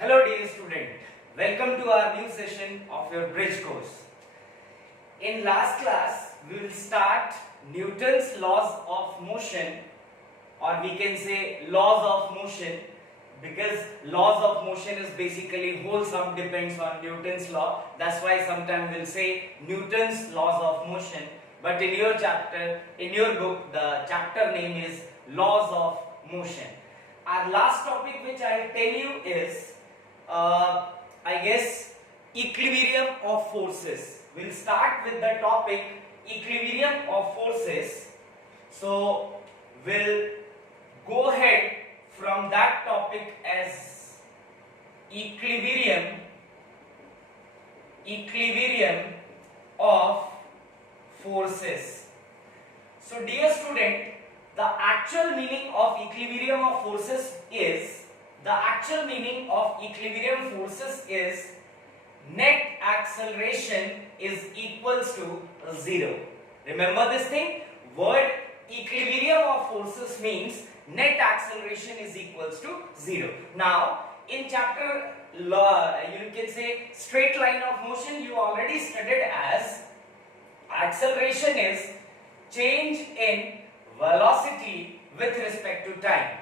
Hello dear student, welcome to our new session of your bridge course. In last class, we will start Newton's laws of motion, or we can say laws of motion, because laws of motion is basically whole sum depends on Newton's law. That's why sometimes we'll say Newton's laws of motion. But in your chapter, in your book, the chapter name is laws of motion. Our last topic which I will tell you is I guess equilibrium of forces. We'll start with the topic equilibrium of forces. So we'll go ahead from that topic as equilibrium of forces. So dear student, the actual meaning of equilibrium of forces is net acceleration is equals to 0. Remember this thing? Word equilibrium of forces means net acceleration is equals to 0. Now, in chapter law, you can say straight line of motion, you already studied as acceleration is change in velocity with respect to time.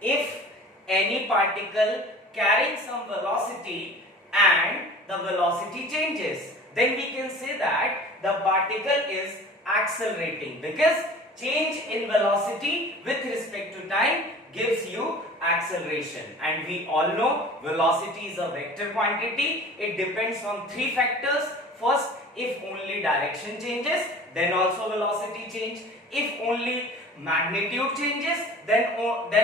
If any particle carrying some velocity and the velocity changes, then we can say that the particle is accelerating, because change in velocity with respect to time gives you acceleration. And we all know velocity is a vector quantity. It depends on three factors. First, if only direction changes, then also velocity change. If only magnitude changes, then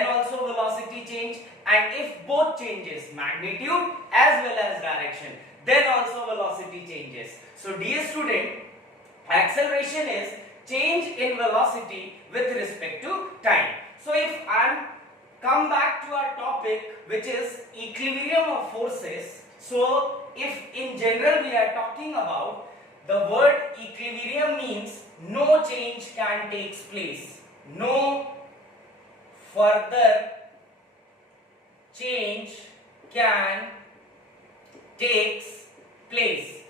also velocity change. And if both changes, magnitude as well as direction, then also velocity changes. So dear student, acceleration is change in velocity with respect to time. So if I come back to our topic, which is equilibrium of forces. So if in general we are talking about, the word equilibrium means no change can take place. No further change can takes place.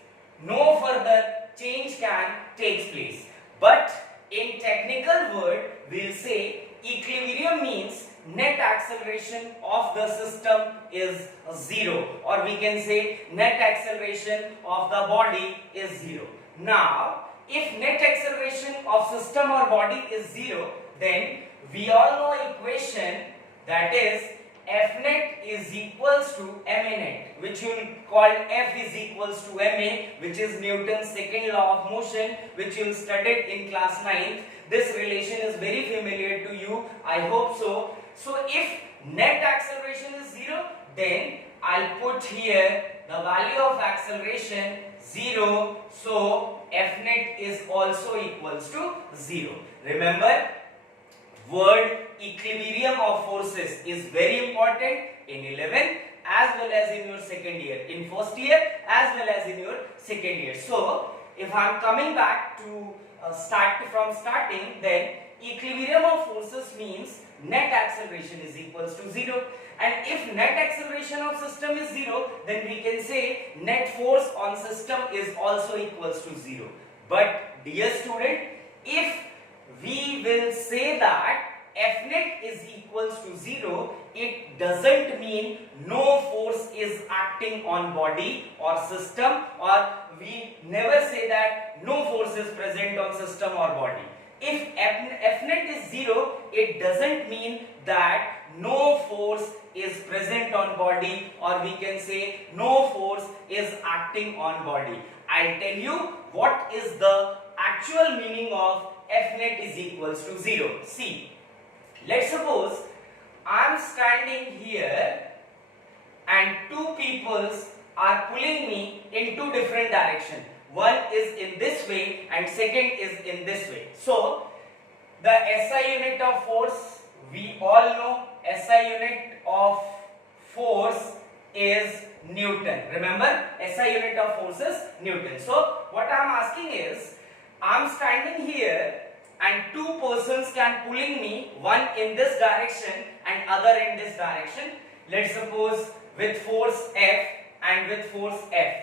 No further change can takes place. But in technical word, we'll say equilibrium means net acceleration of the system is 0, or we can say net acceleration of the body is 0. Now, if net acceleration of system or body is 0, then we all know equation, that is F net is equals to ma net, which you will call F is equals to ma, which is Newton's second law of motion, which you studied in class 9th. This relation is very familiar to you, I hope so. So if net acceleration is 0, then I'll put here the value of acceleration 0, so F net is also equals to 0. Remember, word equilibrium of forces is very important in 11 as well as in your second year, in first year as well as in your second year. So if I am coming back to starting, then equilibrium of forces means net acceleration is equals to 0. And if net acceleration of system is 0, then we can say net force on system is also equals to 0. But dear student, if we will say that F net is equals to 0, it doesn't mean no force is acting on body or system, or we never say that no force is present on system or body. If F net is 0, it doesn't mean that no force is present on body, or we can say no force is acting on body. I'll tell you what is the actual meaning of F net is equals to 0. See, let's suppose I am standing here and two peoples are pulling me in two different directions. One is in this way and second is in this way. So the SI unit of force, we all know SI unit of force is Newton. Remember, SI unit of force is Newton. So what I am asking is, I am standing here and two persons can pulling me, one in this direction and other in this direction. Let's suppose with force F and with force F.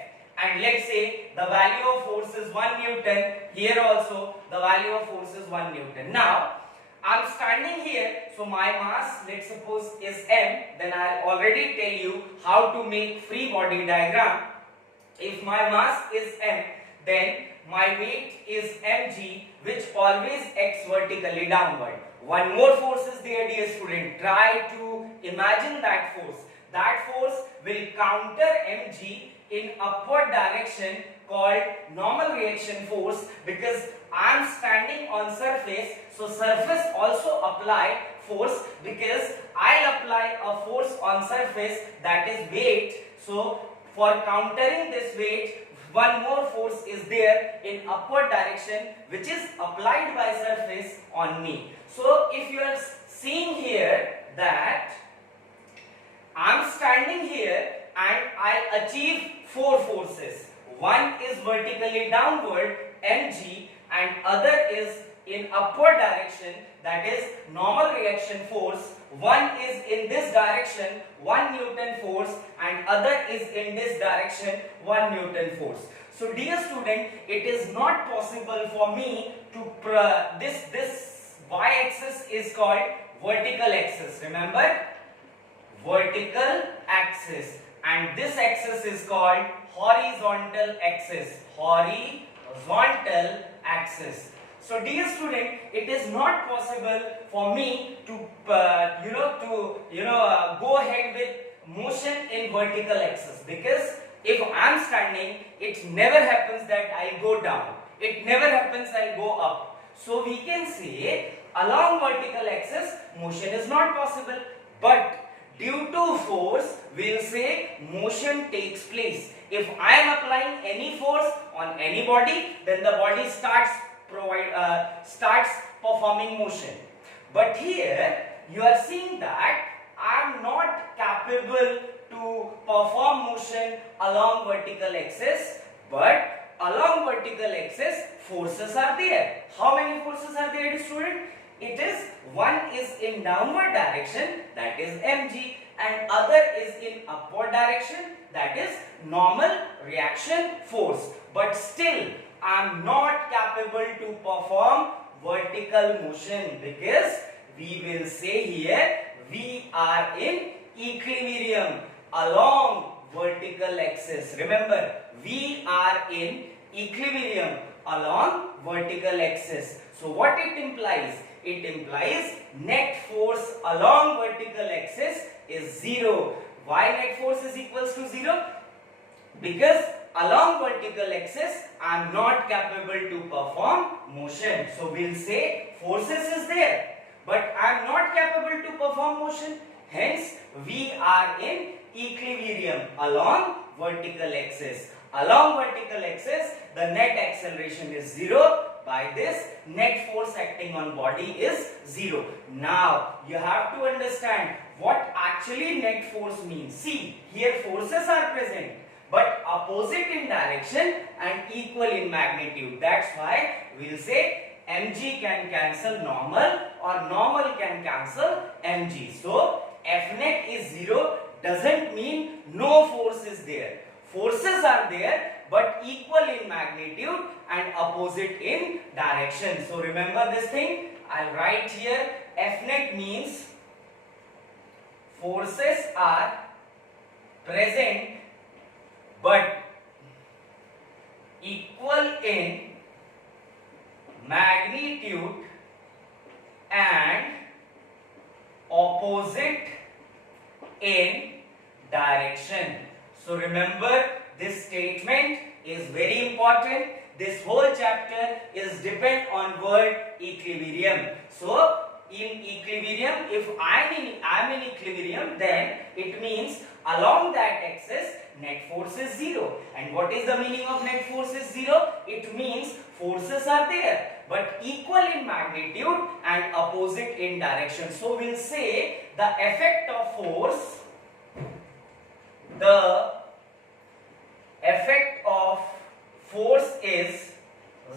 And let's say the value of force is 1 Newton. Here also the value of force is 1 Newton. Now I'm standing here, so my mass, let's suppose, is m. Then I'll already tell you how to make free body diagram. If my mass is m, then my weight is mg, which always acts vertically downward. One more force is there, dear student. Try to imagine that force. That force will counter mg in upward direction, called normal reaction force, because I am standing on surface, so surface also apply force, because I'll apply a force on surface, that is weight. So for countering this weight, one more force is there in upward direction, which is applied by surface on me. So if you are seeing here that I am standing here and I achieve 4 forces. One is vertically downward, mg, and other is in upward direction, that is normal reaction force. One is in this direction, 1 Newton force, and other is in this direction, 1 Newton force. So dear student, it is not possible for me to this y-axis is called vertical axis. Remember, vertical axis, and this axis is called horizontal axis. Horizontal axis. So dear student, it is not possible for me to go ahead with motion in vertical axis, because if I am standing, it never happens that I go down. It never happens I go up. So we can say along vertical axis motion is not possible, but due to force we will say motion takes place. If I am applying any force on any body, then the body starts performing motion. But here you are seeing that I am not capable to perform motion along vertical axis, but along vertical axis forces are there. How many forces are there, student? It is one is in downward direction, that is mg, and other is in upward direction, that is normal reaction force. But still I am not capable to perform vertical motion, because we will say here we are in equilibrium along vertical axis. Remember, we are in equilibrium along vertical axis. So what it implies? It implies net force along vertical axis is 0. Why net force is equals to 0? Because along vertical axis I am not capable to perform motion. So we'll say forces is there, but I am not capable to perform motion. Hence we are in equilibrium along vertical axis. Along vertical axis the net acceleration is 0. By this, net force acting on body is 0. Now you have to understand what actually net force means. See, here forces are present, but opposite in direction and equal in magnitude. That's why we'll say mg can cancel normal, or normal can cancel mg. So F net is 0 doesn't mean no force is there. Forces are there, but equal in magnitude and opposite in direction. So remember this thing. I'll write here F net means forces are present but equal in magnitude and opposite in direction. So remember, this statement is very important. This whole chapter is depend on word equilibrium. So in equilibrium, if I am in equilibrium, then it means along that axis net force is 0. And what is the meaning of net force is 0? It means forces are there, but equal in magnitude and opposite in direction. So we'll say the effect of force, the effect of force is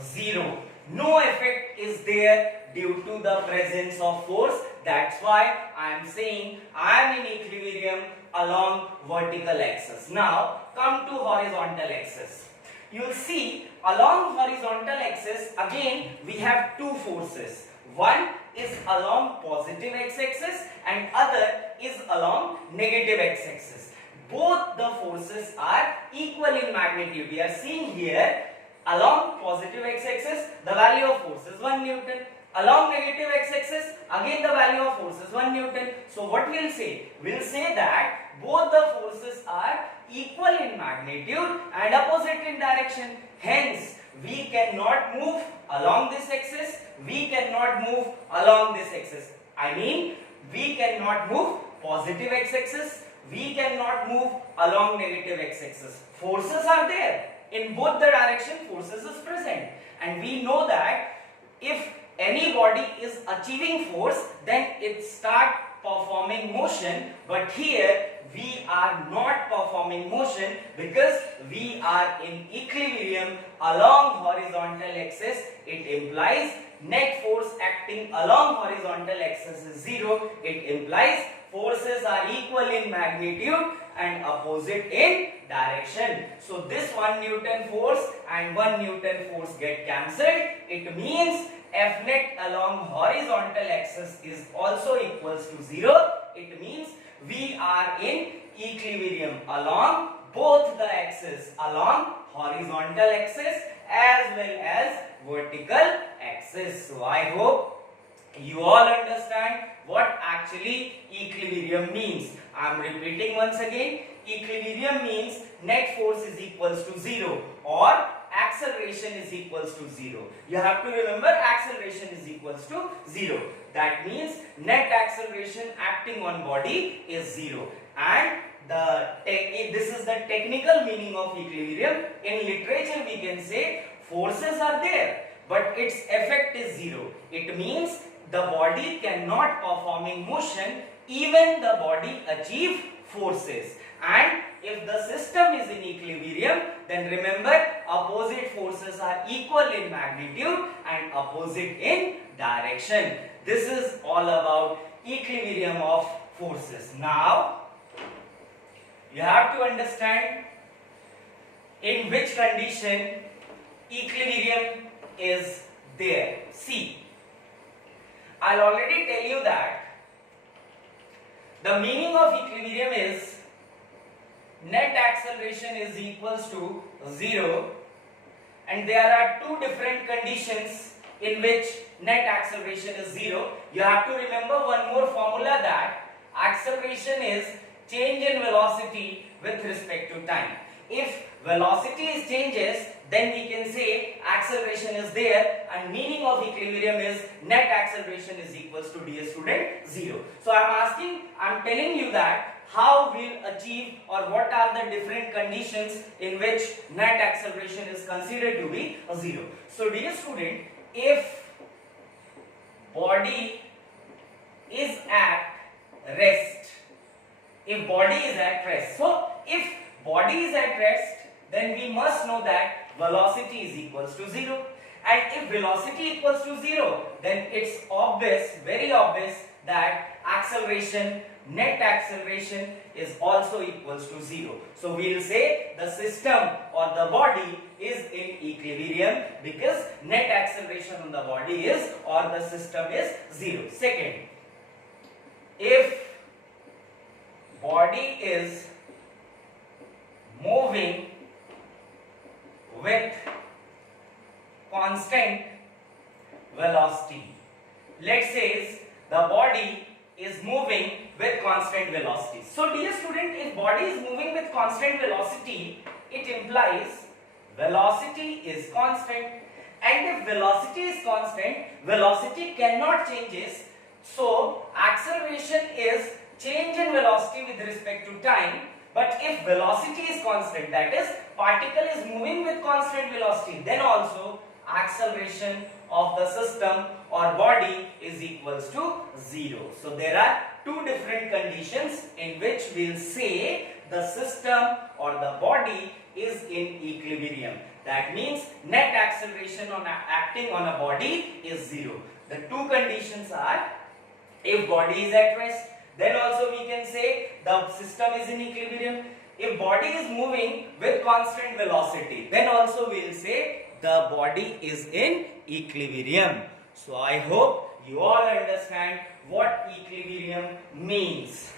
0. No effect is there due to the presence of force. That's why I am saying I am in equilibrium along vertical axis. Now come to horizontal axis. You will see along horizontal axis again we have two forces. One is along positive x-axis and other is along negative x-axis. Both the forces are equal in magnitude. We are seeing here along positive x-axis the value of force is 1 Newton. Along negative x-axis again the value of force is 1 Newton. So what we'll say? We'll say that both the forces are equal in magnitude and opposite in direction. Hence, we cannot move along this axis. We cannot move along this axis. I mean, we cannot move positive x-axis. We cannot move along negative x-axis. Forces are there. In both the direction, forces is present. And we know that if any body is achieving force, then it start performing motion. But here, we are not performing motion because we are in equilibrium along horizontal axis. It implies net force acting along horizontal axis is 0. It implies forces are equal in magnitude and opposite in direction. So this 1 Newton force and 1 Newton force get cancelled. It means F net along horizontal axis is also equals to 0. It means we are in equilibrium along both the axes, along horizontal axis as well as vertical axis. So I hope you all understand what actually equilibrium means. I am repeating once again. Equilibrium means net force is equals to 0 or acceleration is equals to 0. You have to remember acceleration is equals to 0. That means net acceleration acting on body is 0. And this is the technical meaning of equilibrium. In literature we can say forces are there but its effect is 0. It means the body cannot performing motion even the body achieve forces. And if the system is in equilibrium, then remember opposite forces are equal in magnitude and opposite in direction. This is all about equilibrium of forces. Now, you have to understand in which condition equilibrium is there. See, I'll already tell you that the meaning of equilibrium is net acceleration is equals to 0 and there are two different conditions in which net acceleration is 0. You have to remember one more formula that acceleration is change in velocity with respect to time. If velocity is changes, then we can say acceleration is there and meaning of equilibrium is net acceleration is equals to, dear student, 0. So I am telling you that how we'll achieve or what are the different conditions in which net acceleration is considered to be 0. So dear student, if body is at rest, so if body is at rest, then we must know that velocity is equals to 0. And if velocity equals to 0, then it's obvious, very obvious that acceleration, net acceleration is also equals to 0. So we will say the system or the body is in equilibrium because net acceleration on the body is or the system is 0. Second, if body is moving with constant velocity. Let's say the body is moving with constant velocity. So dear student, if body is moving with constant velocity, it implies velocity is constant. And if velocity is constant, velocity cannot changes. So acceleration is change in velocity with respect to time. But if velocity is constant, that is particle is moving with constant velocity, then also acceleration of the system or body is equals to 0. So there are two different conditions in which we will say the system or the body is in equilibrium. That means net acceleration on acting on a body is 0. The two conditions are, if body is at rest, then also we can say the system is in equilibrium. If body is moving with constant velocity, then also we will say the body is in equilibrium. So I hope you all understand what equilibrium means.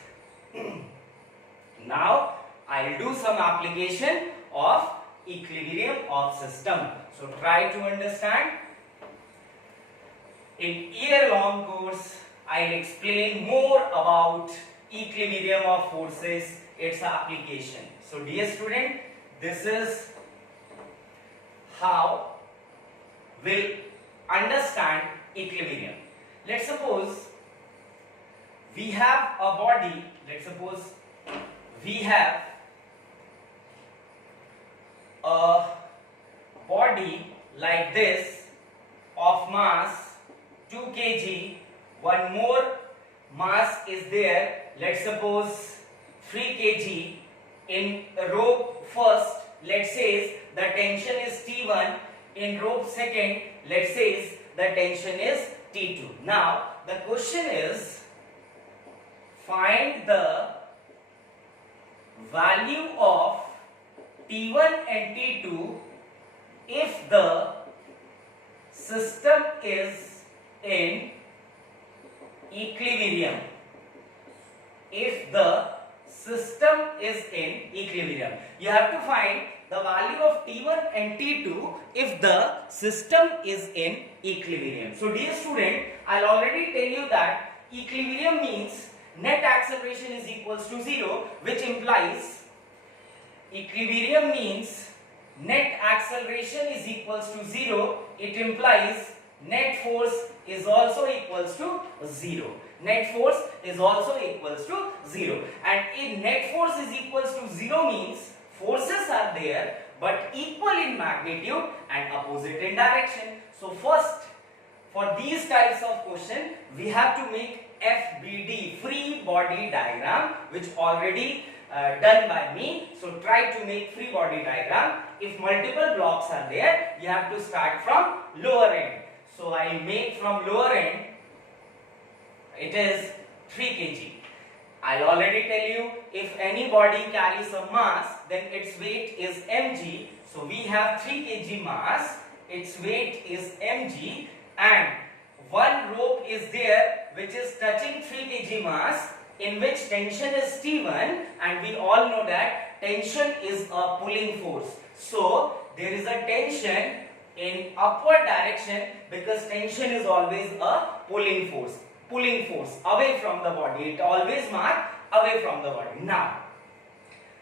Now I will do some application of equilibrium of system. So try to understand. In year-long course, I will explain more about equilibrium of forces, its application. So dear student, this is how we'll understand equilibrium. Let's suppose we have a body, let's suppose we have a body like this of mass 2 kg, one more mass is there, let's suppose 3 kg. In rope first, let's say the tension is T1, in rope second, let's say the tension is T2. Now the question is, find the value of T1 and T2 if the system is in equilibrium. If the system is in equilibrium, you have to find the value of T1 and T2 if the system is in equilibrium. So dear student, I'll already tell you that equilibrium means net acceleration is equals to 0, which implies equilibrium means net acceleration is equals to 0. It implies net force is also equals to 0. Net force is also equals to 0. And if net force is equals to 0 means forces are there but equal in magnitude and opposite in direction. So first, for these types of question, we have to make FBD, free body diagram, which already done by me. So try to make free body diagram. If multiple blocks are there, you have to start from lower end. So I make from lower end, it is 3 kg. I'll already tell you, if any body carries a mass, then its weight is mg. So we have 3 kg mass, its weight is mg, and one rope is there which is touching 3 kg mass, in which tension is T1, and we all know that tension is a pulling force. So there is a tension in upward direction because tension is always a pulling force away from the body. It always mark away from the body. Now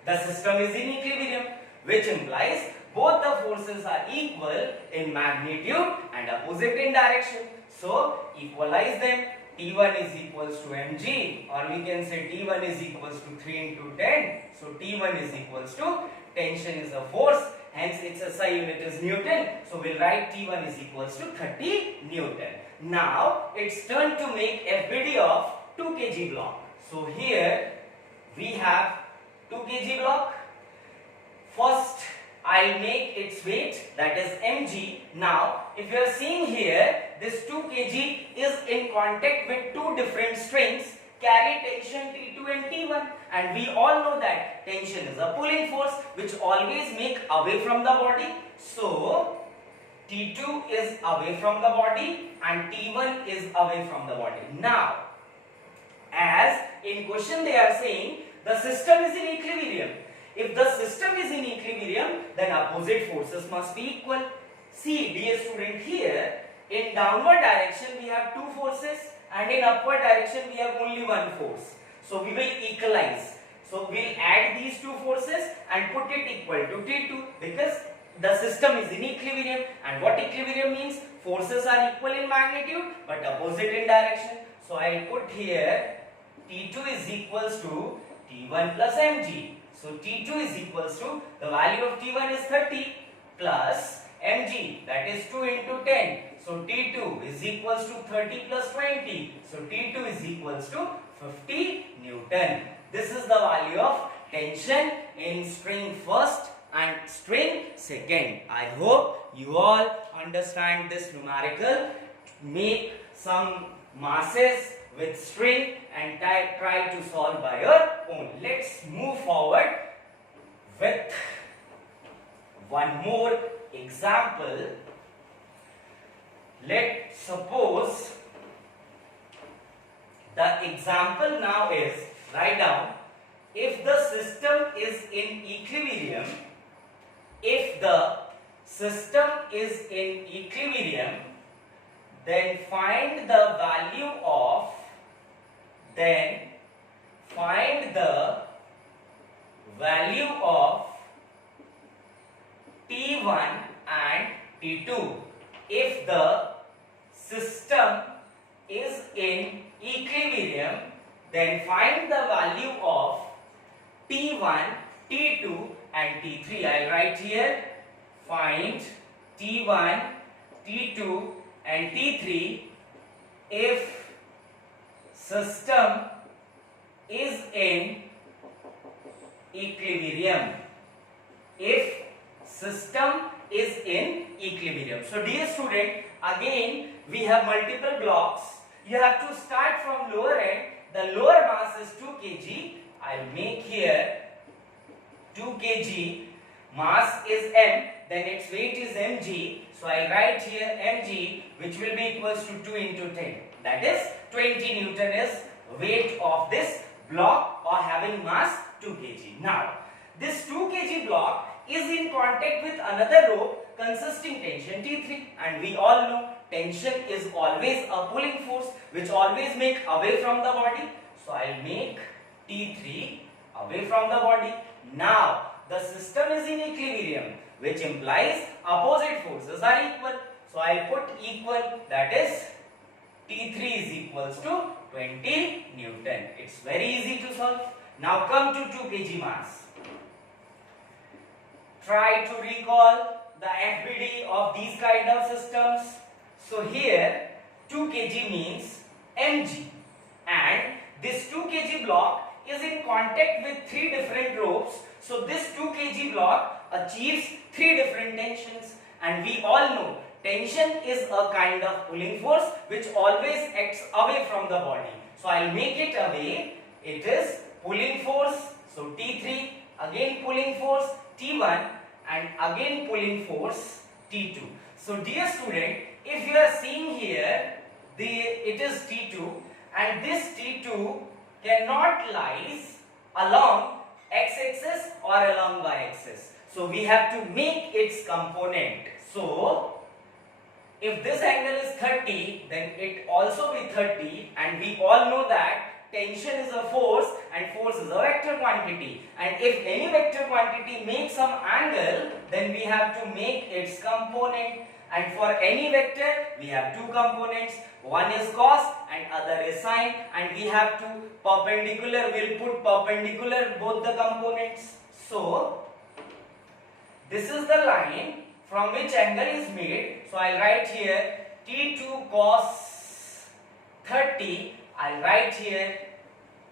the system is in equilibrium, which implies both the forces are equal in magnitude and opposite in direction. So equalize them. T1 is equals to mg, or we can say T1 is equals to 3 into 10. So T1 is equals to, tension is a force, hence its SI unit is Newton. So we'll write T1 is equals to 30 Newton. Now it's turn to make FBD of 2 kg block. So here we have 2 kg block. First I'll make its weight, that is mg. Now if you are seeing here, this 2 kg is in contact with two different strings carry tension T2 and T1, and we all know that tension is a pulling force which always make away from the body. So T2 is away from the body and T1 is away from the body. Now as in question they are saying the system is in equilibrium. If the system is in equilibrium, then opposite forces must be equal. See dear student, here in downward direction we have two forces and in upward direction we have only one force. So we will equalize. So we will add these two forces and put it equal to T2 because the system is in equilibrium, and what equilibrium means? Forces are equal in magnitude but opposite in direction. So I will put here T2 is equals to T1 plus mg. So T2 is equals to, the value of T1 is 30 plus mg, that is 2 into 10. So T2 is equals to 30 plus 20. So T2 is equals to 50 Newton. This is the value of tension in string first and string second. I hope you all understand this numerical. Make some masses with string and try to solve by your own. Let's move forward with one more example. Let's suppose the example now is, write down, if the system is in equilibrium, if the system is in equilibrium, then find the value of T1 and T2. If the system is in equilibrium, then find the value of T1, T2 and T3. I'll write here, find T1, T2 and T3 if system is in equilibrium. If system is in equilibrium. So dear student, again we have multiple blocks. You have to start from lower end. The lower mass is 2 kg. I'll make here 2 kg. Mass is m, then its weight is mg. So I'll write here mg, which will be equals to 2 into 10. That is 20 Newton is weight of this block or having mass 2 kg. Now, this 2 kg block is in contact with another rope consisting tension T3, and we all know tension is always a pulling force which always make away from the body. So I'll make T3 away from the body. Now the system is in equilibrium, which implies opposite forces are equal. So I'll put equal, that is T3 is equals to 20 Newton. It's very easy to solve. Now come to 2 kg mass. Try to recall the FBD of these kind of systems. So here 2 kg means mg, and this 2 kg block is in contact with 3 different ropes. So this 2 kg block achieves 3 different tensions, and we all know tension is a kind of pulling force which always acts away from the body. So I'll make it away. It is pulling force. So T3, again pulling force T1, and again pulling force T2. So dear student, if you are seeing here, it is T2, and this T2 cannot lies along x-axis or along y-axis. So we have to make its component. So if this angle is 30, then it also be 30, and we all know that tension is a force and force is a vector quantity, and if any vector quantity makes some angle, then we have to make its component. And for any vector we have two components, one is cos and other is sine, and we have to perpendicular, we'll put perpendicular both the components. So this is the line from which angle is made. So I'll write here T2 cos 30, I'll write here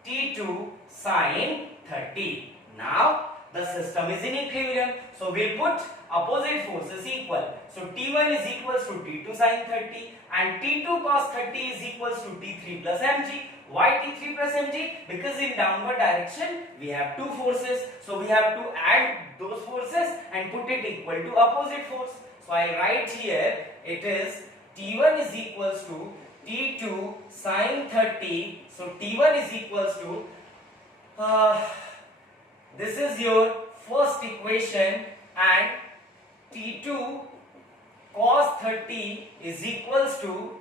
T2 sine 30. Now the system is in equilibrium, so we'll put opposite forces equal. So T1 is equals to T2 sine 30, and T2 cos 30 is equals to T3 plus mg. Why T3 plus mg? Because in downward direction we have two forces, so we have to add those forces and put it equal to opposite force. So I write here it is T1 is equals to T2 sine 30. So T1 is equals to this is your first equation, and T2 cos 30 is equals to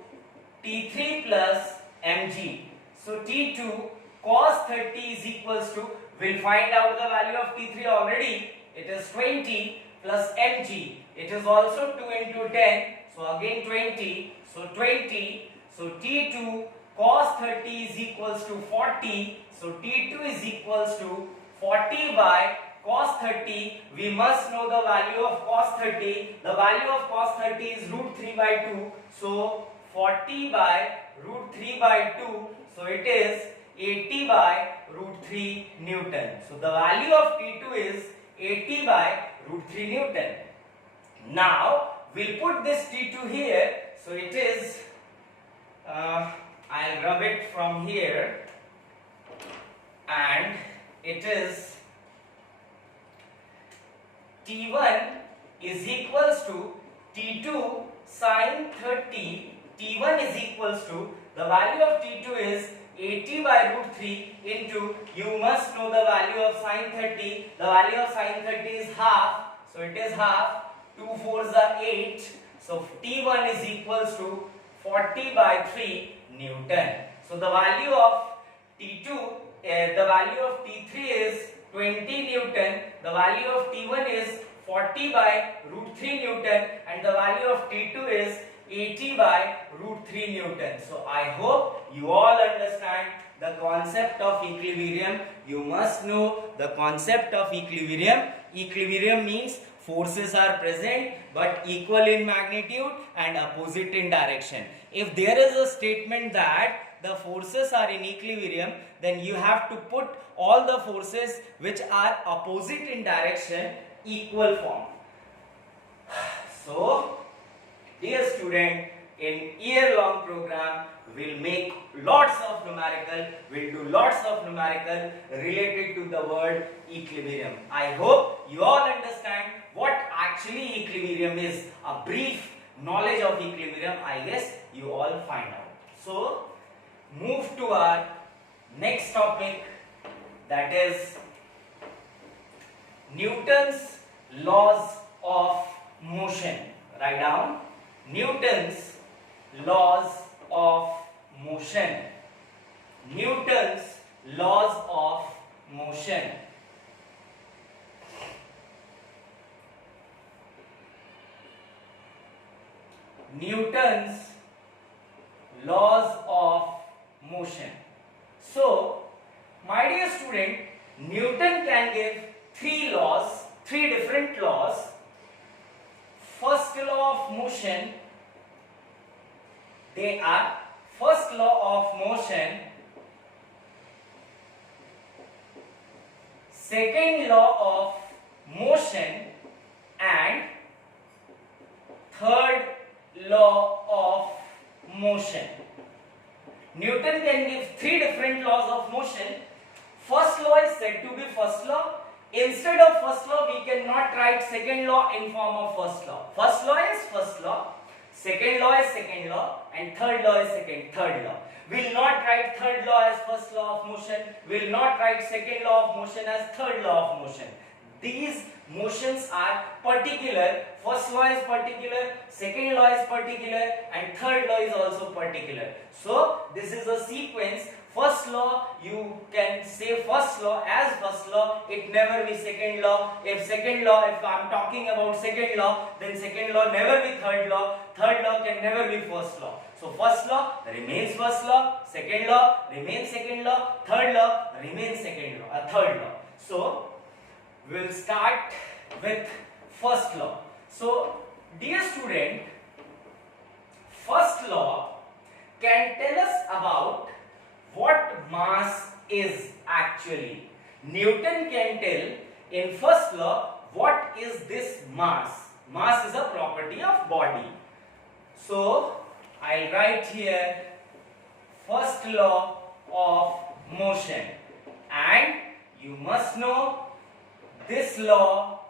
T3 plus mg. So T2 cos 30 is equals to, we'll find out the value of T3 already. It is 20 plus mg. It is also 2 into 10. So again 20. So 20. So T2 cos 30 is equals to 40. So T2 is equals to 40 by cos 30. We must know the value of cos 30. The value of cos 30 is root 3 by 2. So 40 by root 3 by 2. So it is 80 by root 3 Newton. So the value of T2 is 80 by root 3 Newton. Now we'll put this T2 here. So it is I'll rub it from here, and it is T1 is equals to T2 sine 30. T1 is equals to, the value of T2 is 80 by root 3 into, you must know the value of sine 30. The value of sine 30 is half. So it is half. 2 4s are 8. So T1 is equals to 40 by 3 Newton. So the value of T2, the value of T3 is 20 Newton. The value of T1 is 40 by root 3 Newton, and the value of T2 is 80 by root 3 Newton. So I hope you all understand the concept of equilibrium. You must know the concept of equilibrium. Equilibrium means forces are present but equal in magnitude and opposite in direction. If there is a statement that the forces are in equilibrium, then you have to put all the forces which are opposite in direction equal form. So, dear student, in year-long program, we'll make lots of numerical, we'll do lots of numerical related to the word equilibrium. I hope you all understand what actually equilibrium is. A brief knowledge of equilibrium, I guess you all find out. So, move to our next topic, that is Newton's laws of motion. Write down Newton's laws of motion. Newton's laws of motion. Newton's laws of motion. So, my dear student, Newton can give three laws, three different laws. First law of motion, they are first law of motion, second law of motion, and third law of motion. Newton can give three different laws of motion. First law is said to be first law. Instead of first law, we cannot write second law in form of first law. First law is first law, second law is second law, and third law is third law. We will not write third law as first law of motion. We will not write second law of motion as third law of motion. These motions are particular. First law is particular, second law is particular, and third law is also particular. So this is a sequence. First law, you can say first law as first law, it never be second law. If I am talking about second law, then second law never be third law can never be first law. So first law remains first law, second law remains second law, third law remains third law. So we will start with first law. So dear student, first law can tell us about what mass is actually. Newton can tell in first law what is this mass. Mass is a property of body. So I'll write here first law of motion, and you must know this law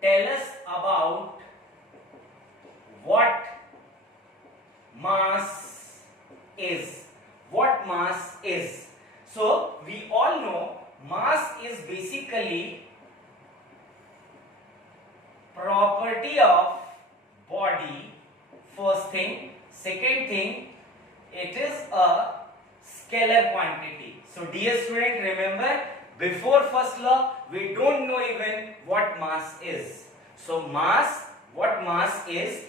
tell us about what mass is. What mass is. So we all know mass is basically property of body, first thing. Second thing, it is a scalar quantity. So dear student, remember, before first law we don't know even what mass is. So mass, what mass is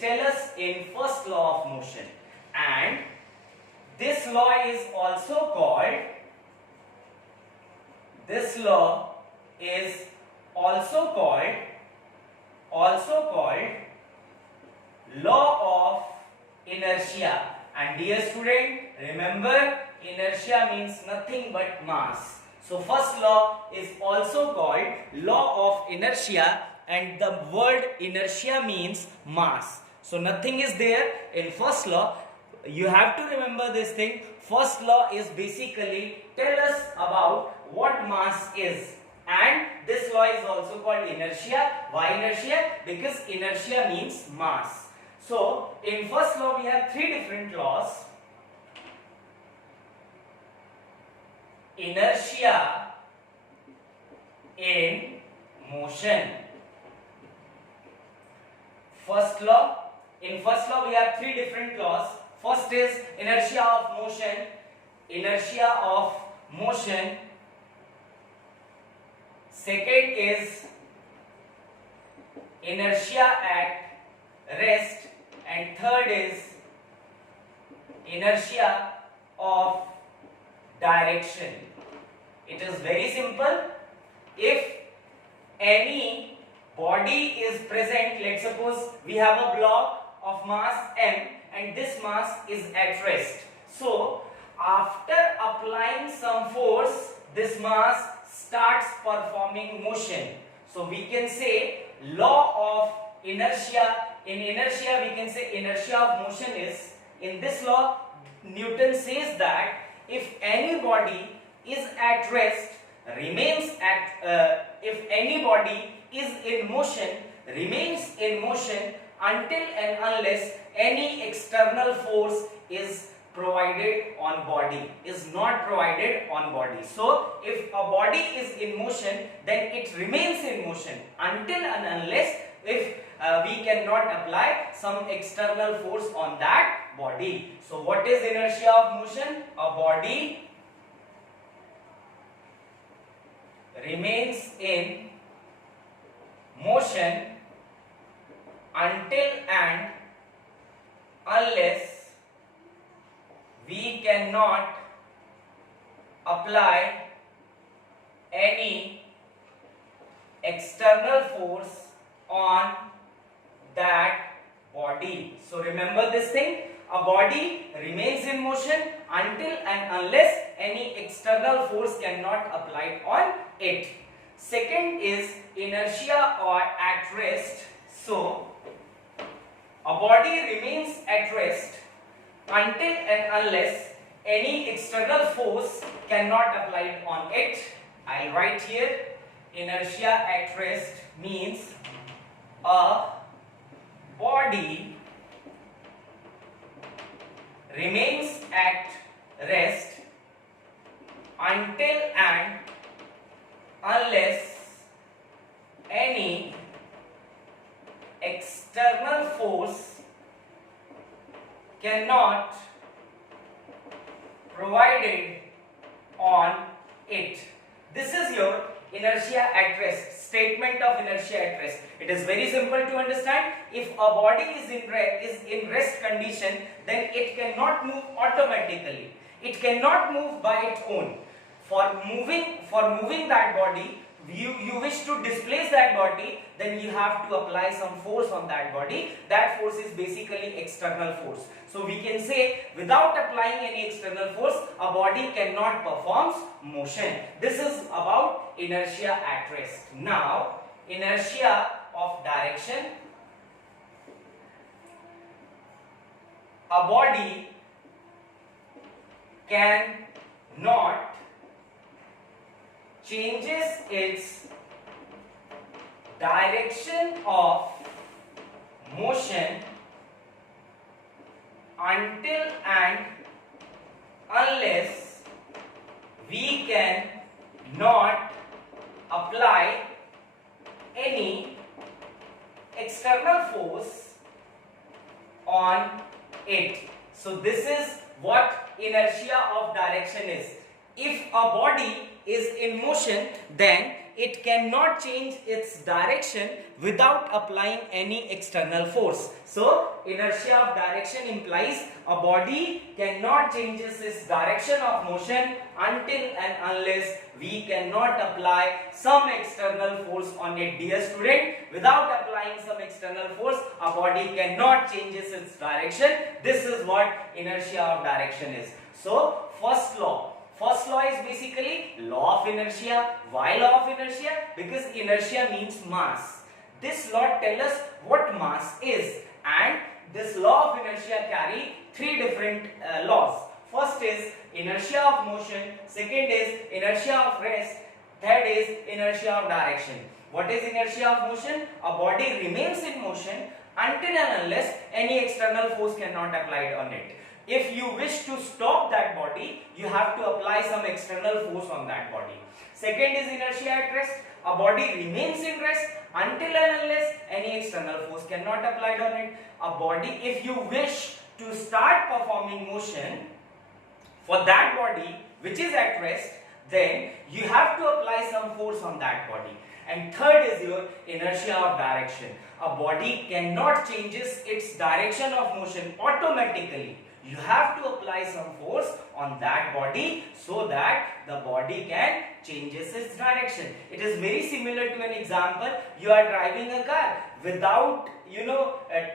tell us in first law of motion, and this law is also called law of inertia. And dear student, remember, inertia means nothing but mass. So first law is also called law of inertia, and the word inertia means mass. So nothing is there in first law. You have to remember this thing. First law is basically tell us about what mass is, and this law is also called inertia. Why inertia? Because inertia means mass. So in first law we have three different laws. Inertia in motion. First law. In first law we have three different laws. First is inertia of motion. Inertia of motion. Second is inertia at rest, and third is inertia of direction. It is very simple. If any body is present, let's suppose we have a block of mass m and this mass is at rest. So after applying some force, this mass starts performing motion. So we can say law of inertia. In inertia we can say inertia of motion is, in this law Newton says that if any body is at rest, remains at if any body is in motion, remains in motion until and unless any external force is provided on body, is not provided on body. So if a body is in motion, then it remains in motion until and unless if we cannot apply some external force on that body. So what is inertia of motion? A body remains in motion until and unless we cannot apply any external force on that body. So remember this thing, a body remains in motion until and unless any external force cannot apply on it. Second is inertia or at rest. So a body remains at rest until and unless any external force cannot apply on it. I'll write here inertia at rest means a body remains at rest until and unless any external force cannot provided on it. This is your inertia at rest, statement of inertia at rest. It is very simple to understand. If a body is in rest condition, then it cannot move automatically. It cannot move by its own. For moving that body, you wish to displace that body, then you have to apply some force on that body. That force is basically external force. So we can say without applying any external force, a body cannot perform motion. This is about inertia at rest. Now, inertia of direction. A body cannot changes its direction of motion until and unless we can not apply any external force on it. So this is what inertia of direction is. If a body is in motion, then it cannot change its direction without applying any external force. So inertia of direction implies a body cannot change its direction of motion until and unless we cannot apply some external force on it. Dear student, without applying some external force, a body cannot change its direction. This is what inertia of direction is. So first law is basically law of inertia. Why law of inertia? Because inertia means mass. This law tells us what mass is, and this law of inertia carry three different laws. First is inertia of motion, second is inertia of rest, third is inertia of direction. What is inertia of motion? A body remains in motion until and unless any external force cannot apply on it. If you wish to stop that body, you have to apply some external force on that body. Second is inertia at rest. A body remains in rest until and unless any external force cannot apply on it. A body, if you wish to start performing motion for that body which is at rest, then you have to apply some force on that body. And third is your inertia of direction. A body cannot changes its direction of motion automatically. You have to apply some force on that body so that the body can changes its direction. It is very similar to an example. You are driving a car without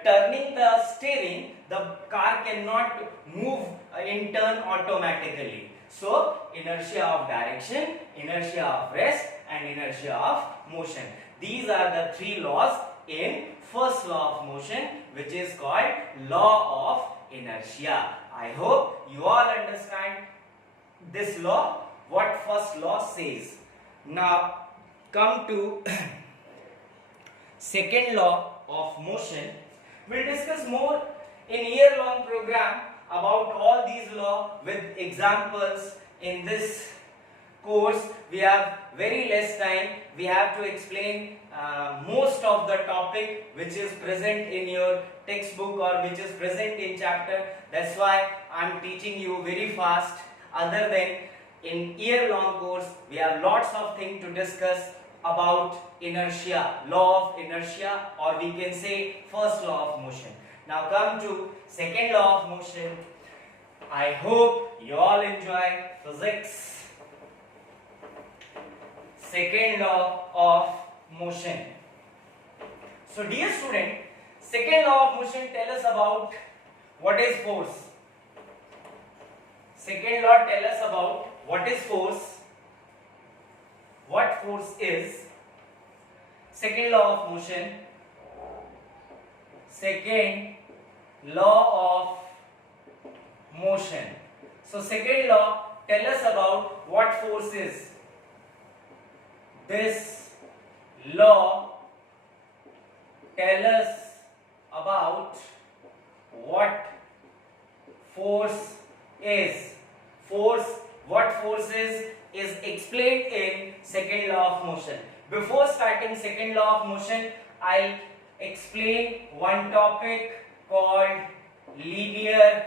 turning the steering, the car cannot move in turn automatically. So inertia of direction, inertia of rest, and inertia of motion. These are the three laws in first law of motion, which is called law of inertia. I hope you all understand this law, what first law says. Now come to second law of motion. We'll discuss more in year-long program about all these laws with examples. In this course we have very less time. We have to explain most of the topic which is present in your textbook or which is present in chapter. That's why I am teaching you very fast. Other than in year-long course, we have lots of things to discuss about inertia, law of inertia, or we can say first law of motion. Now come to second law of motion. I hope you all enjoy physics. Second law of motion. So dear student, second law of motion tells us about what is force. Second law tells us about what is force, what force is. Second law of motion. Second law of motion. So second law tells us about what force is. This law tells us about what force is. What force is explained in second law of motion. Before starting second law of motion, I'll explain one topic called linear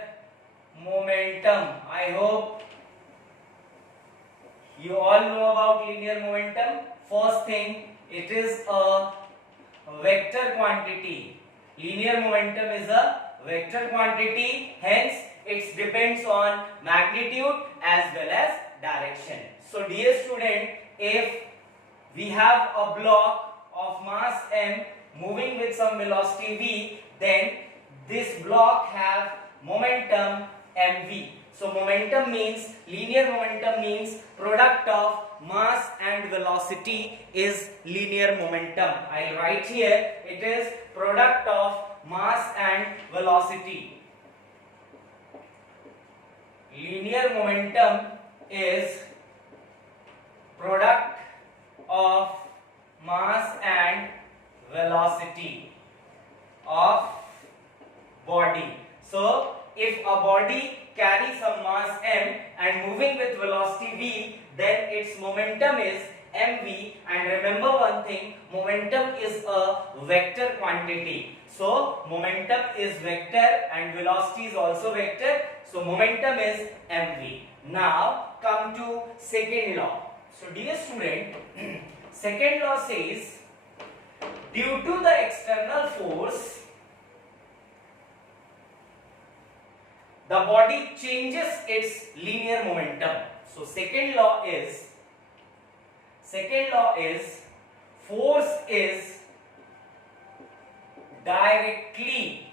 momentum. I hope you all know about linear momentum. First thing, it is a vector quantity. Linear momentum is a vector quantity, hence it depends on magnitude as well as direction. So dear student, if we have a block of mass m moving with some velocity v, then this block have momentum mv. So momentum means, linear momentum means product of mass and velocity is linear momentum. I'll write here, it is product of mass and velocity. Linear momentum is product of mass and velocity of body. So if a body carries some mass m and moving with velocity v, then its momentum is mv. And remember one thing, momentum is a vector quantity. So momentum is vector and velocity is also vector. So momentum is mv. Now come to second law. So dear student, second law says, due to the external force, the body changes its linear momentum. So second law is force is directly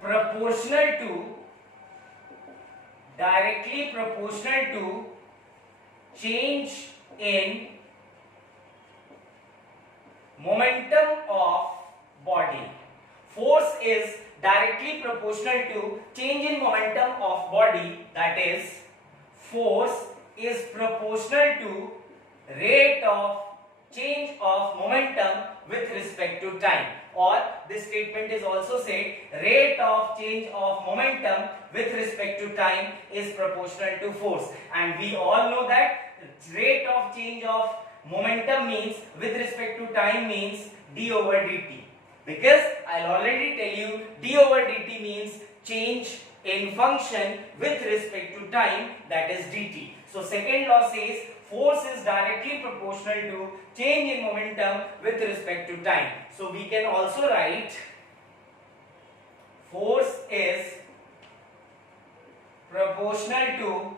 proportional to change in momentum of body. Force is directly proportional to change in momentum of body, that is, force is proportional to rate of change of momentum with respect to time. Or this statement is also said, rate of change of momentum with respect to time is proportional to force. And we all know that rate of change of momentum means with respect to time means d over dt. Because I'll already tell you d over dt means change in function with respect to time, that is dt. So second law says force is directly proportional to change in momentum with respect to time. So we can also write force is proportional to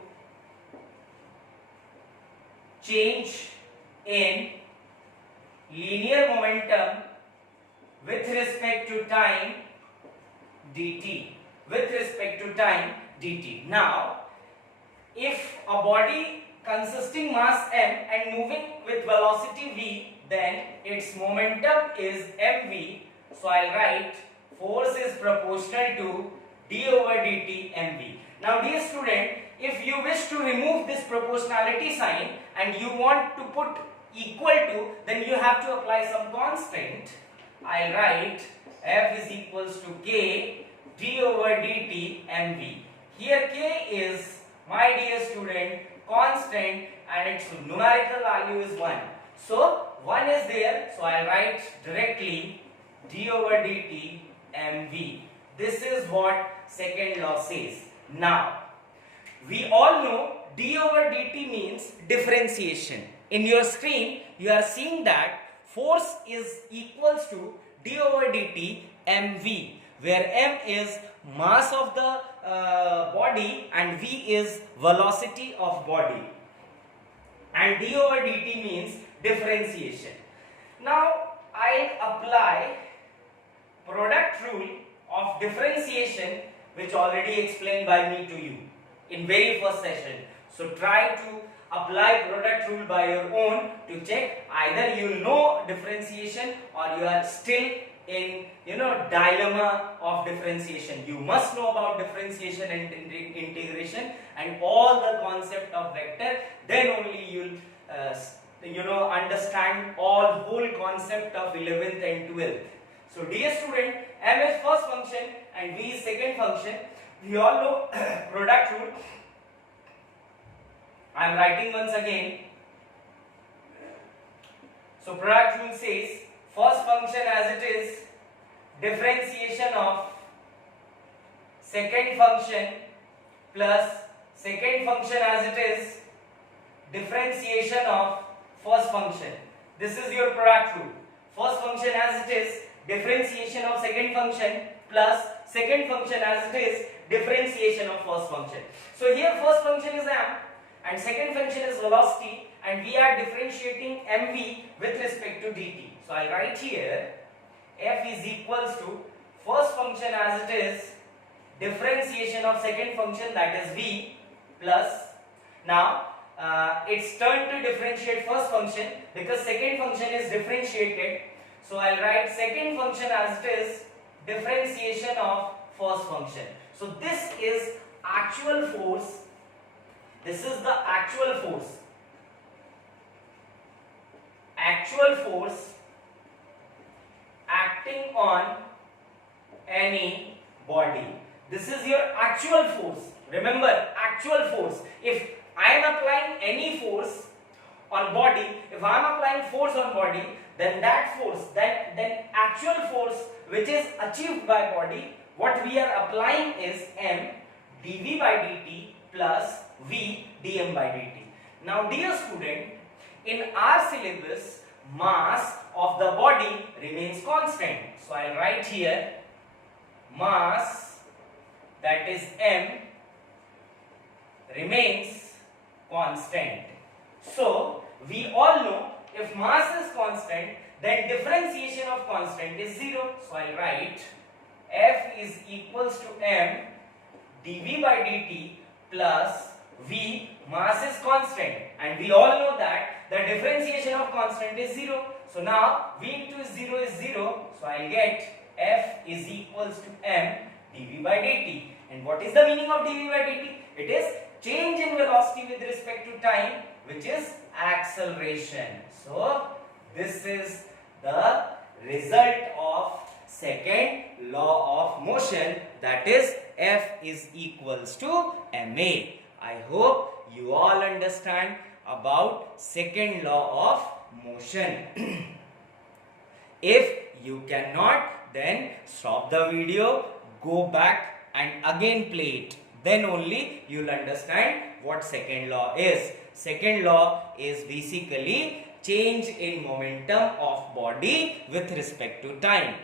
change in linear momentum with respect to time dt. With respect to time dt. Now, if a body consisting mass m and moving with velocity v, then its momentum is mv. So I'll write force is proportional to d over dt mv. Now dear student, if you wish to remove this proportionality sign and you want to put equal to, then you have to apply some constant. I'll write f is equals to k d over dt mv. Here k is, my dear student, constant and its numerical value is 1. So 1 is there, so I'll write directly d over dt mv. This is what second law says. Now, we all know d over dt means differentiation. In your screen, you are seeing that force is equals to d over dt mv, where m is mass of the body and v is velocity of body, and d over dt means differentiation. Now I apply product rule of differentiation, which already explained by me to you in very first session. So try to apply product rule by your own to check either you know differentiation or you are still in dilemma of differentiation. You must know about differentiation and integration and all the concept of vector, then only you'll understand all whole concept of 11th and 12th. So dear student, m is first function and v is second function. We all know product rule. I am writing once again. So product rule says first function as it is, differentiation of second function plus second function as it is, differentiation of first function. This is your product rule. First function as it is, differentiation of second function plus second function as it is, differentiation of first function. So here first function is m and second function is velocity, and we are differentiating mv with respect to dt. So I write here f is equals to first function as it is, differentiation of second function, that is v, plus, now it's turn to differentiate first function because second function is differentiated. So I'll write second function as it is, differentiation of first function. So this is actual force. This is the actual force. Actual force acting on any body. This is your actual force. Remember, actual force. If I am applying any force on body, if I am applying force on body, then that force, then actual force which is achieved by body, what we are applying is m dv by dt plus v dm by dt. Now dear student, in our syllabus, mass of the body remains constant. So I will write here mass, that is m, remains constant. So we all know if mass is constant, then differentiation of constant is 0. So I will write f is equals to m dv by dt plus v, mass is constant, and we all know that the differentiation of constant is 0. So now v into 0 is 0. So I'll get F is equals to m dv by dt. And what is the meaning of dv by dt? It is change in velocity with respect to time, which is acceleration. So this is the result of second law of motion, that is F is equals to ma. I hope you all understand about second law of motion. If you cannot, then stop the video, go back and again play it. Then only you will understand what second law is. Second law is basically change in momentum of body with respect to time.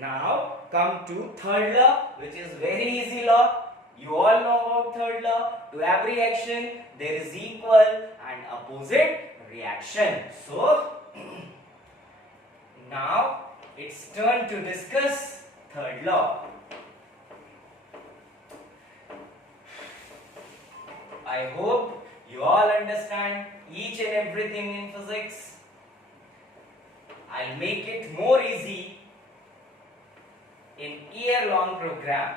Now come to third law, which is very easy law. You all know about third law. To every action there is equal and opposite reaction. So now it's turn to discuss third law. I hope you all understand each and everything in physics. I'll make it more easy in year-long program.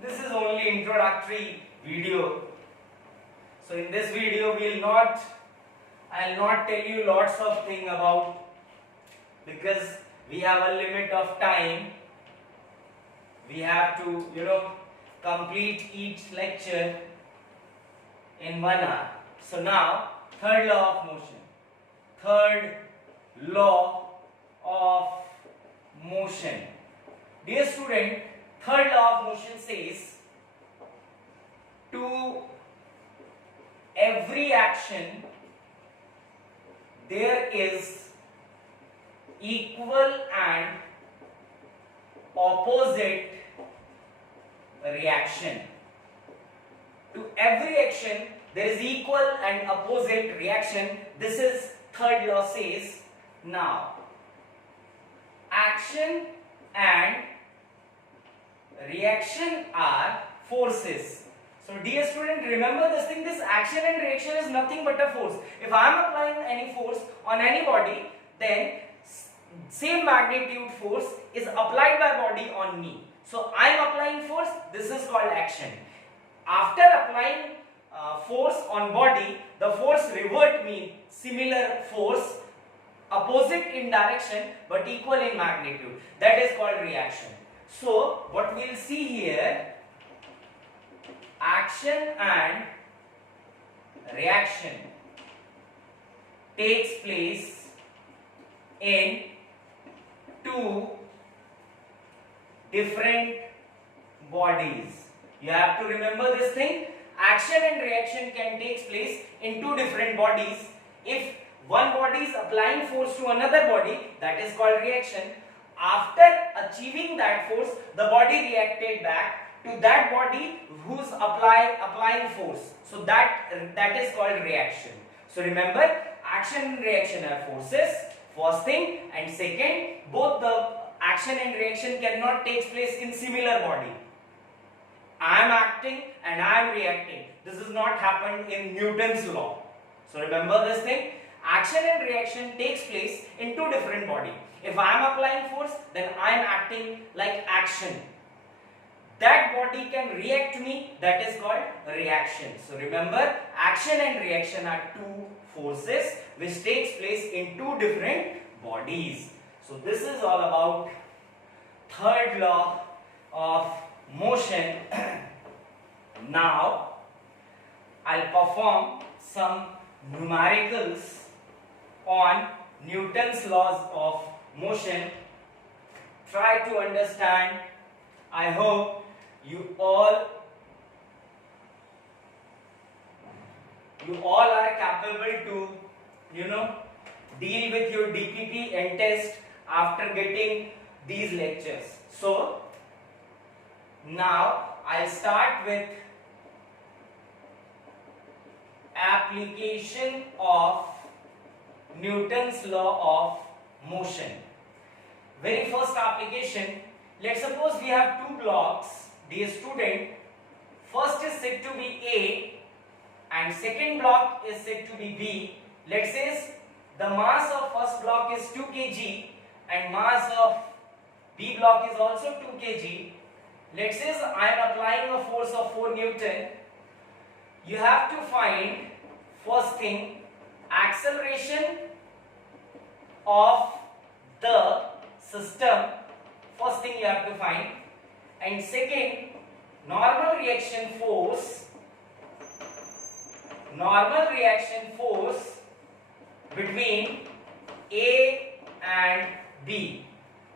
This is only introductory video. So in this video I'll not tell you lots of things about, because we have a limit of time. We have to, complete each lecture in 1 hour. So now, third law of motion. Third law of motion. Dear student, third law of motion says, to every action there is equal and opposite reaction. To every action there is equal and opposite reaction. This is third law says. Now, action and reaction are forces. So dear student, remember this thing, this action and reaction is nothing but a force. If I am applying any force on any body, then same magnitude force is applied by body on me. So I am applying force, this is called action. After applying force on body, the force revert me similar force, opposite in direction but equal in magnitude. That is called reaction. So what we will see here, action and reaction takes place in two different bodies. You have to remember this thing. Action and reaction can take place in two different bodies. If one body is applying force to another body, that is called reaction. After achieving that force, the body reacted back to that body who's applying force. So that is called reaction. So remember, action and reaction are forces, first thing, and second, both the action and reaction cannot take place in similar body. I am acting and I am reacting. This is not happened in Newton's law. So remember this thing, action and reaction takes place in two different bodies. If I am applying force, then I am acting like action. That body can react to me, that is called reaction. So remember, action and reaction are two forces which takes place in two different bodies. So this is all about third law of motion. Now I'll perform some numericals on Newton's laws of motion. Try to understand. I hope you all are capable to deal with your DPP and test after getting these lectures. So now I'll start with application of Newton's law of motion. Very first application, let's suppose we have two blocks. Dear student, first is said to be A and second block is said to be B. let's say the mass of first block is 2 kg and mass of B block is also 2 kg. Let's say I am applying a force of 4 Newton. You have to find first thing acceleration of the system. First thing you have to find, and second normal reaction force between A and B.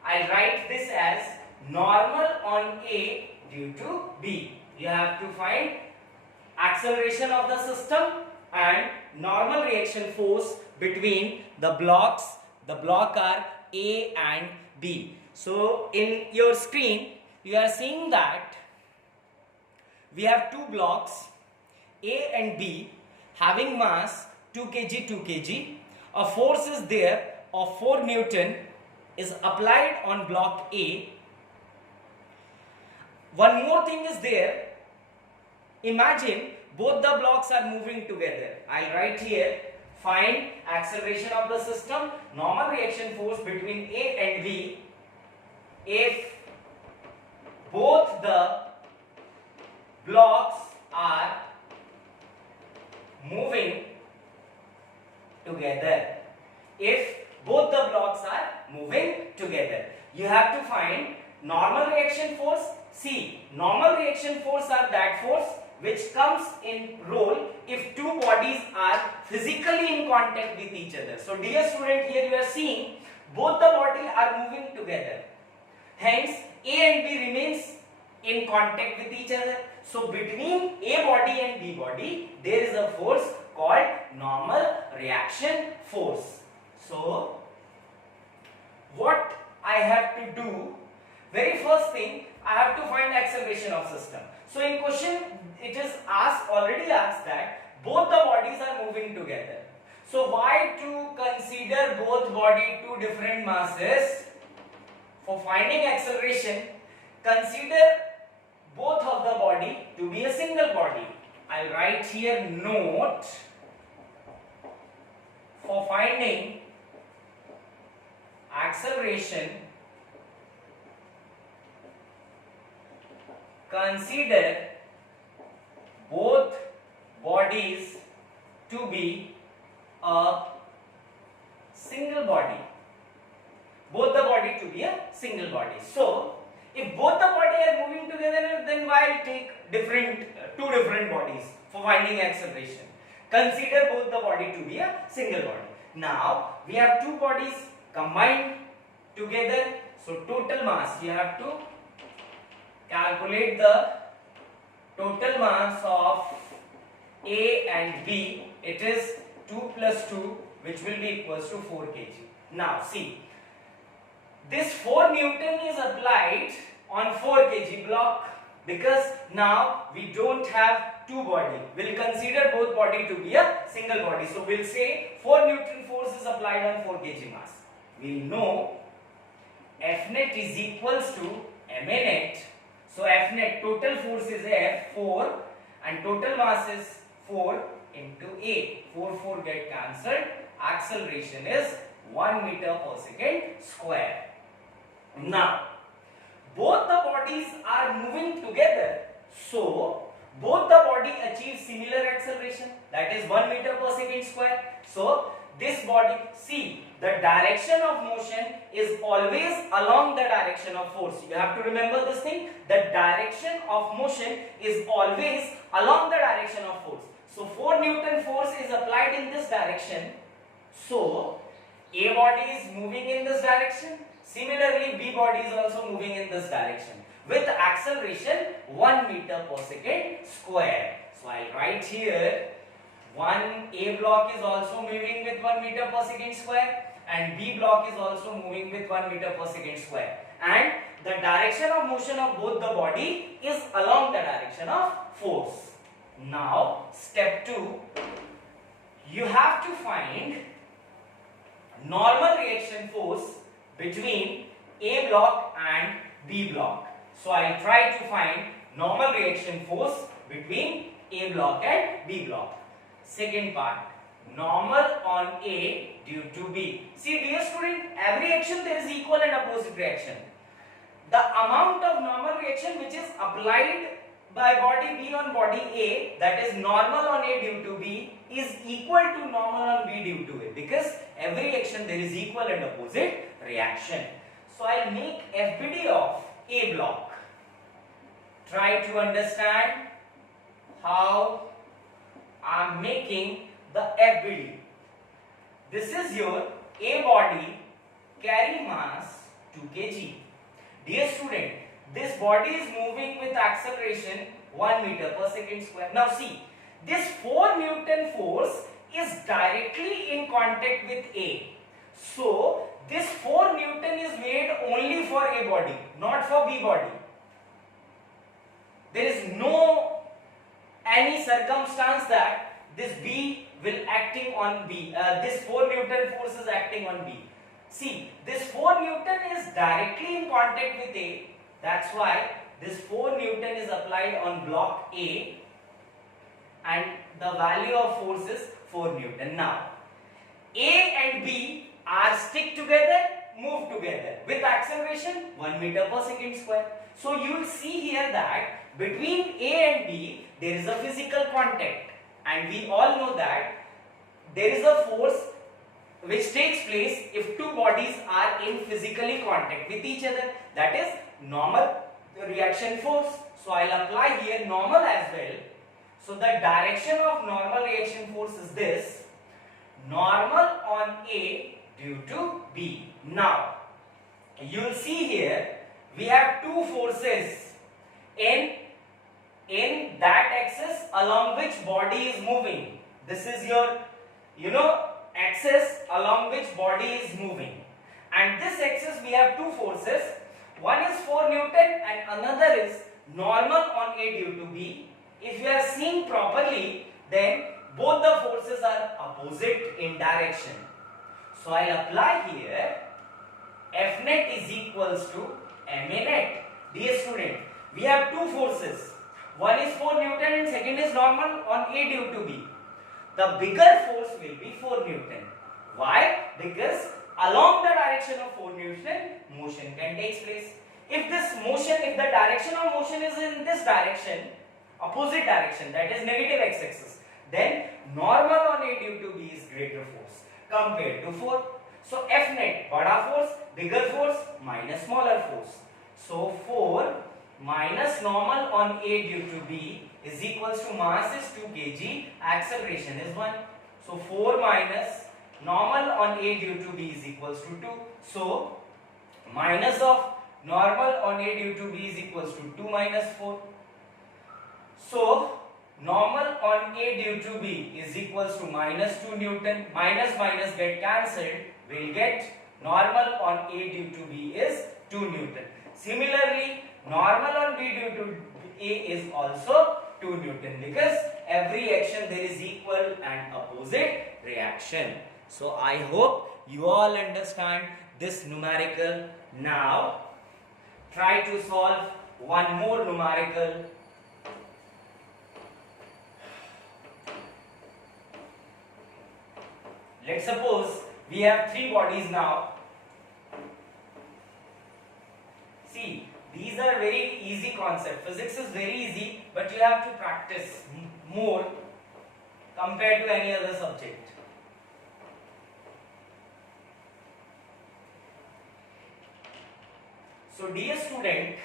I'll write this as normal on A due to B. You have to find acceleration of the system and normal reaction force between the blocks. The block are A and B. So in your screen you are seeing that we have two blocks A and B having mass 2 kg 2 kg. A force is there of 4 Newton is applied on block A. One more thing is there. Imagine both the blocks are moving together. I'll write here, find acceleration of the system, normal reaction force between A and B if both the blocks are moving together. If both the blocks are moving together, you have to find normal reaction force. See, normal reaction force are that force which comes in role if two bodies are physically in contact with each other. So dear student, here you are seeing both the bodies are moving together. Hence A and B remains in contact with each other. So between A body and B body there is a force called normal reaction force. So what I have to do, very first thing I have to find acceleration of system. So in question it is already asked that both the bodies are moving together. So why to consider both body two different masses? For finding acceleration, consider both of the body to be a single body. I'll write here note for finding acceleration, consider both bodies to be a single body. Both the body to be a single body. So, if both the body are moving together, then why take two different bodies for finding acceleration? Consider both the body to be a single body. Now, we have two bodies combined together. So, total mass, you have to calculate the total mass of A and B. It is 2 plus 2, which will be equals to 4 kg. Now, see. This 4 Newton is applied on 4 kg block because now we don't have two body. We'll consider both body to be a single body. So we'll say 4 Newton force is applied on 4 kg mass. We know F net is equals to ma net. So F net total force is F 4 and total mass is 4 into A. 4 get cancelled. Acceleration is 1 meter per second square. Now, both the bodies are moving together, so both the body achieve similar acceleration, that is 1 meter per second square. So, this body, see, the direction of motion is always along the direction of force. You have to remember this thing, the direction of motion is always along the direction of force. So, 4 Newton force is applied in this direction, so A body is moving in this direction. Similarly, B body is also moving in this direction with acceleration 1 meter per second square. So, I will write here A block is also moving with 1 meter per second square and B block is also moving with 1 meter per second square. And the direction of motion of both the body is along the direction of force. Now, step 2, you have to find normal reaction force between A block and B block. So, I will try to find normal reaction force between A block and B block. Second part, normal on A due to B. See dear student, every action there is equal and opposite reaction. The amount of normal reaction which is applied by body B on body A, that is normal on A due to B, is equal to normal on B due to A, because every action there is equal and opposite reaction. So I'll make FBD of A block. Try to understand how I'm making the FBD. This is your A body, carry mass 2 kg. Dear student, this body is moving with acceleration 1 meter per second square. Now see, this 4 Newton force is directly in contact with A. So this 4 Newton is made only for A body, not for B body. There is no any circumstance that this B will acting on B. This 4 Newton force is acting on B. See, this 4 Newton is directly in contact with A. That's why this 4 Newton is applied on block A and the value of force is 4 Newton. Now, A and B are stick together, move together with acceleration 1 meter per second square. So, you will see here that between A and B there is a physical contact, and we all know that there is a force which takes place if two bodies are in physically contact with each other, that is normal reaction force. So I'll apply here normal as well. So the direction of normal reaction force is this, normal on A due to B. Now you'll see here we have two forces in that axis along which body is moving. This is your axis along which body is moving, and this axis we have two forces. One is 4 Newton and another is normal on A due to B. If you are seeing properly, then both the forces are opposite in direction. So I'll apply here F net is equals to ma net. Dear student, we have two forces. One is 4 Newton and second is normal on A due to B. The bigger force will be 4 Newton. Why? Because along the direction of 4 Newton, motion can take place. If the direction of motion is in this direction, opposite direction, that is negative x-axis, then normal on A due to B is greater force compared to 4. So F net, bada force, bigger force minus smaller force. So 4 minus normal on A due to B is equals to mass is 2 kg, acceleration is 1. So 4 minus normal on A due to B is equals to 2. So minus of normal on A due to B is equals to 2 minus 4. So normal on A due to B is equals to minus 2 Newton. Minus minus get cancelled. We'll get normal on A due to B is 2 Newton. Similarly, normal on B due to A is also 2 Newton, because every action there is equal and opposite reaction. So I hope you all understand this numerical. Now try to solve one more numerical. Let's suppose we have three bodies now. See, these are very easy concepts. Physics is very easy, but you have to practice more compared to any other subject. So dear student,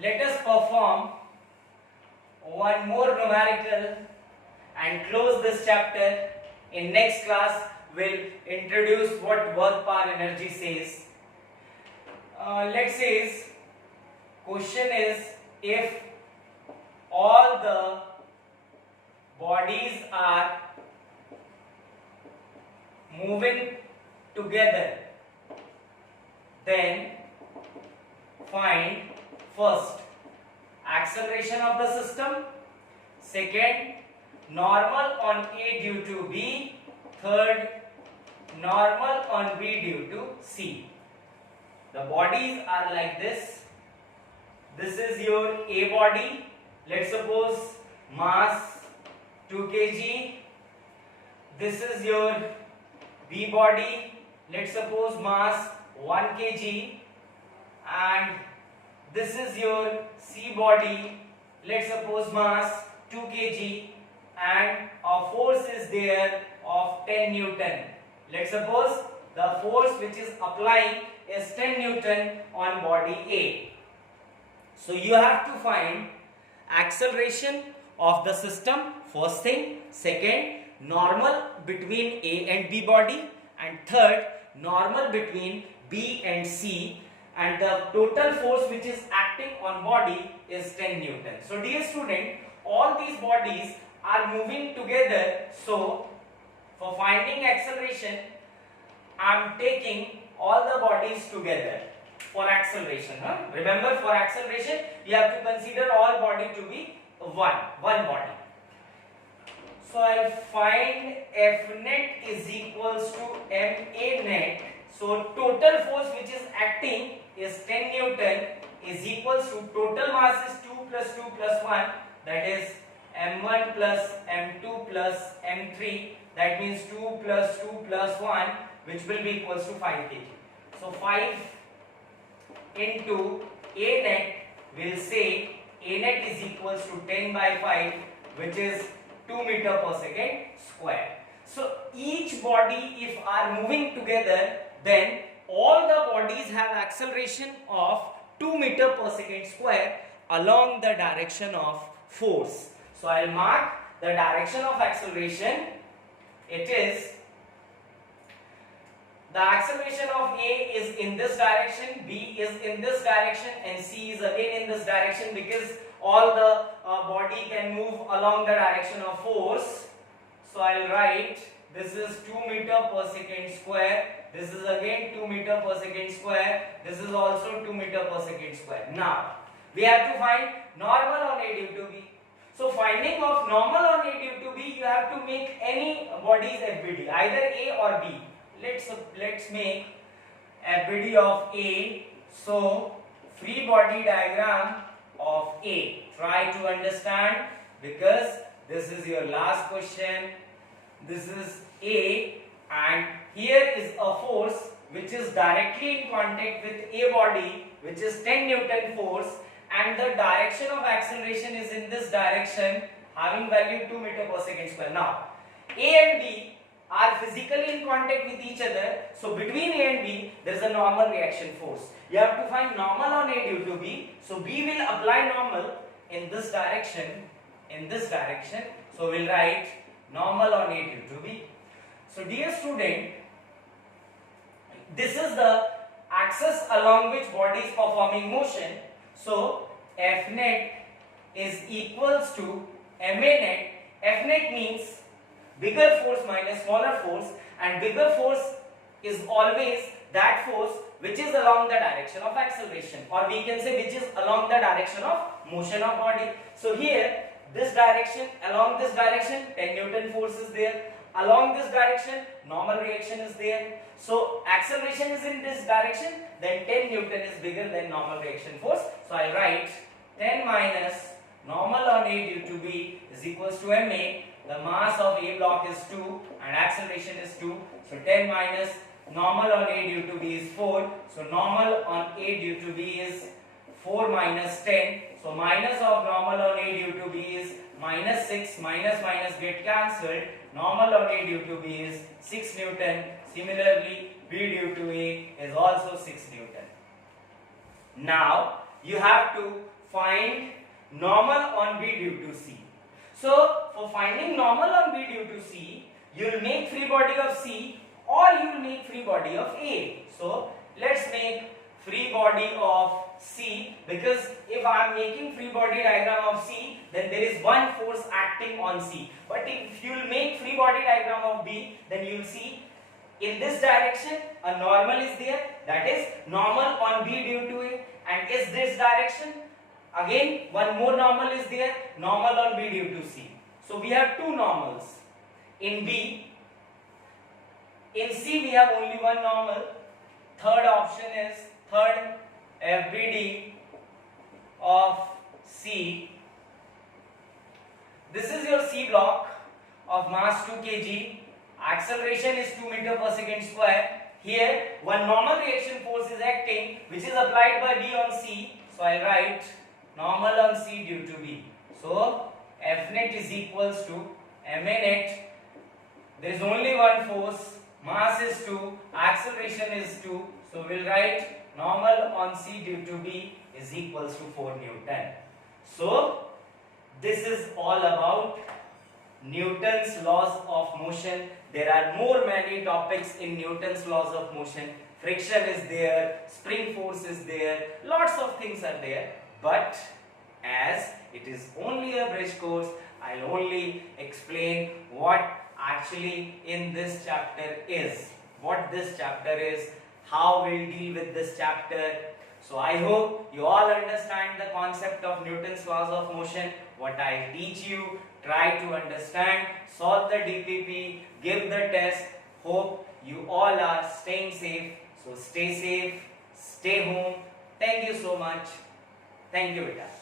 let us perform one more numerical and close this chapter. In next class, we'll introduce what work power energy says. Let's say question is, if all the bodies are moving together, then find first acceleration of the system, second normal on A due to B, third normal on B due to C. The bodies are like this. This is your A body. Let's suppose mass 2 kg. this is your B body, let's suppose mass 1 kg, and this is your C body, let's suppose mass 2 kg, and a force is there of 10 Newton. Let's suppose the force which is applying is 10 Newton on body A. So you have to find acceleration of the system, first thing. Second, normal between A and B body. And third, normal between B and C. And the total force which is acting on body is 10 Newton. So dear student, all these bodies are moving together. So for finding acceleration, I am taking all the bodies together for acceleration. Remember, for acceleration, you have to consider all body to be one body. So I'll find F net is equals to MA net. So total force which is acting is 10 Newton is equals to total mass is 2 plus 2 plus 1, that is M1 plus M2 plus M3, that means 2 plus 2 plus 1, which will be equals to 5 kg. So 5 into A net, will say A net is equals to 10 by 5, which is 2 meter per second square. So each body, if are moving together, then all the bodies have acceleration of 2 meter per second square along the direction of force. So I will mark the direction of acceleration. It is, the acceleration of A is in this direction, B is in this direction, and C is again in this direction, because all the body can move along the direction of force. So I will write, this is 2 meter per second square, this is again 2 meter per second square, this is also 2 meter per second square. Now we have to find normal on A due to B. So finding of normal on A due to B, you have to make any bodies FBD, either A or B. Let's make FBD of A. So free body diagram of A. Try to understand, because this is your last question. This is A, and here is a force which is directly in contact with A body, which is 10 Newton force, and the direction of acceleration is in this direction, having value 2 meter per second square. Now A and B are physically in contact with each other, so between A and B there is a normal reaction force. You have to find normal on A due to B. So B will apply normal in this direction, so we'll write normal on A due to B. So dear student, this is the axis along which body is performing motion. So F net is equals to MA net. F net means bigger force minus smaller force, and bigger force is always that force which is along the direction of acceleration, or we can say which is along the direction of motion of body. So here, this direction, along this direction, 10 Newton force is there. Along this direction, normal reaction is there. So acceleration is in this direction, then 10 Newton is bigger than normal reaction force. So I write 10 minus normal on A due to B is equals to MA. The mass of A block is 2 and acceleration is 2. So 10 minus normal on A due to B is 4. So normal on A due to B is 4 minus 10. So minus of normal on A due to B is minus 6. Minus minus get cancelled. Normal on A due to B is 6 Newton. Similarly, B due to A is also 6 Newton. Now you have to find normal on B due to C. So for finding normal on B due to C, you will make free body of C or you will make free body of A. So let's make free body of C, because if I am making free body diagram of C, then there is one force acting on C. But if you will make free body diagram of B, then you will see in this direction a normal is there, that is normal on B due to A, and is this direction, again one more normal is there, normal on B due to C. So we have two normals in B. In C we have only one normal. Third option is third FBD of C. This is your C block of mass 2 kg, acceleration is 2 meter per second square. Here one normal reaction force is acting which is applied by B on C. So I'll write normal on C due to B. So F net is equals to ma net. There is only one force, mass is 2, acceleration is 2. So we'll write normal on C due to B is equals to 4 Newton. So this is all about Newton's laws of motion. There are more many topics in Newton's laws of motion. Friction is there, spring force is there, lots of things are there. But as it is only a bridge course, I'll only explain what actually in this chapter is. What this chapter is, how we'll deal with this chapter. So I hope you all understand the concept of Newton's laws of motion. What I teach you, try to understand, solve the DPP, give the test. Hope you all are staying safe. So stay safe, stay home. Thank you so much. Thank you, beta.